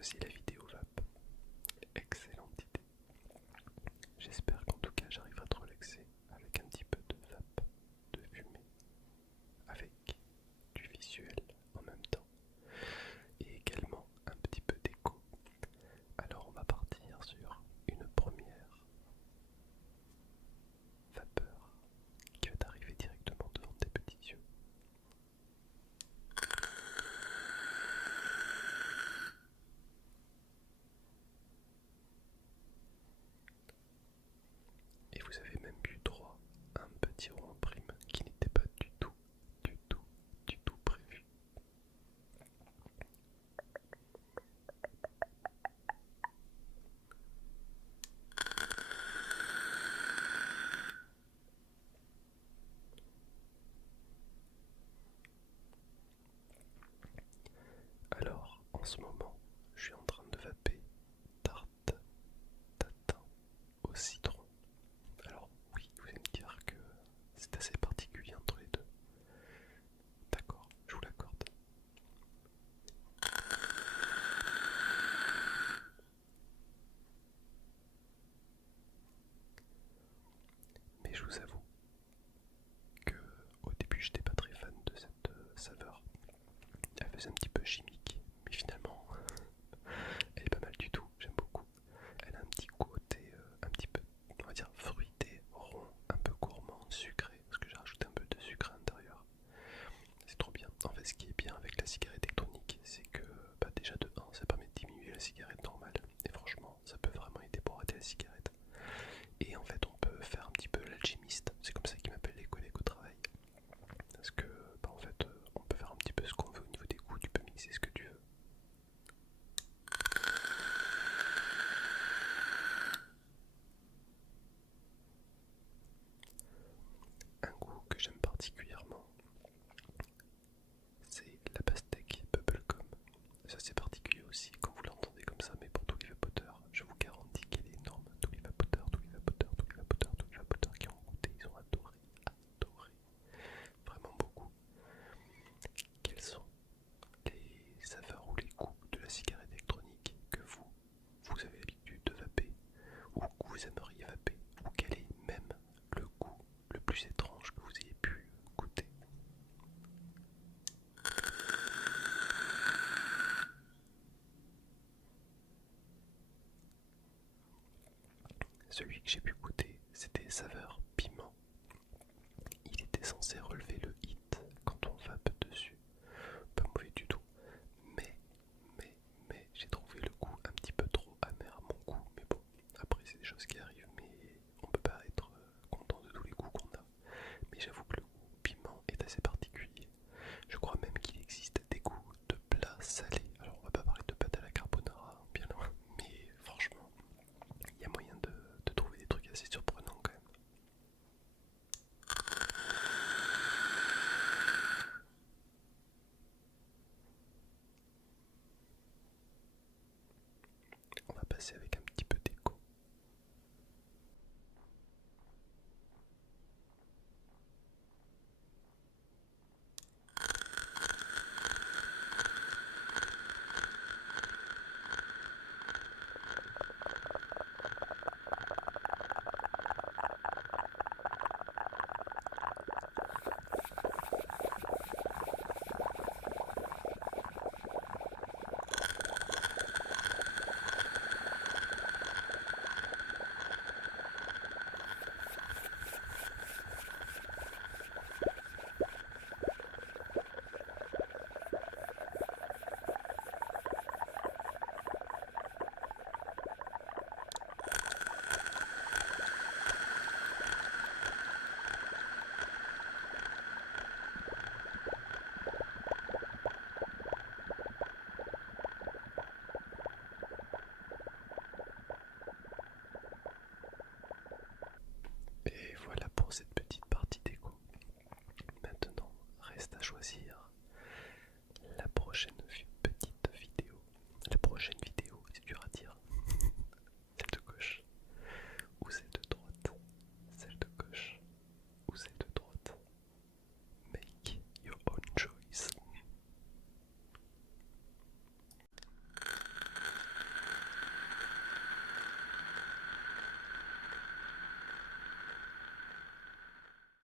choisi la vidéo vape. Excellente idée. J'espère qu'en tout cas j'arriverai à te relaxer avec un petit peu de vape, de fumée, avec du visuel en même temps et également un petit peu d'écho. Alors on va partir sur une première vapeur qui va t'arriver directement devant tes petits yeux. Et vous avez même eu droit à un petit rond en prime qui n'était pas du tout prévu. Alors, en ce moment, je suis en train de vaper tarte tatin au citron. Alors oui, vous allez me dire que c'est assez particulier entre les deux. D'accord, je vous l'accorde. Mais je vous avoue que au début j'étais pas très fan de cette saveur. Elle faisait un petit peu chimique, mais finalement elle est pas mal du tout, j'aime beaucoup. Elle a un petit côté un petit peu, on va dire, fruité, rond, un peu gourmand, sucré, parce que j'ai rajouté un peu de sucre à l'intérieur. C'est trop bien. En fait, ce qui est bien avec la cigarette électronique, c'est que déjà de 1, ça permet de diminuer la cigarette normale. Et franchement, ça peut vraiment aider pour arrêter la cigarette. Et en fait, on peut faire un petit peu l'alchimiste. C'est comme ça qu'ils m'appellent les collègues au travail. Parce que, en fait, on peut faire un petit peu ce qu'on veut au niveau des goûts. Tu peux mixer ce que tu veux. Un goût que j'aime particulièrement, c'est la pastèque bubblegum. Ça c'est particulier aussi quand vous l'entendez comme ça, mais pour tous les vapoteurs, je vous garantis qu'elle est énorme. Tous les vapoteurs qui ont goûté, ils ont adoré, vraiment beaucoup. Quels sont les saveurs ou les goûts de la cigarette électronique que vous avez l'habitude de vaper ou que vous aimeriez vaper, ou quel est même le goût le plus étrange que vous ayez pu goûter? Celui que j'ai pu goûter, c'était saveur piment. Il était censé relever le hit quand on vape dessus. Pas mauvais du tout. Mais, j'ai trouvé le goût un petit peu trop amer à mon goût. Mais bon, après c'est des choses qui arrivent, mais on peut pas être content de tous les goûts qu'on a. Mais j'avoue que le goût piment est assez particulier. Je crois même qu'il existe des goûts de plats salés. Alors on va pas parler de pâte à la carbonara, bien loin. Mais franchement, il y a moyen de trouver des trucs assez surprenants quand même. On va passer avec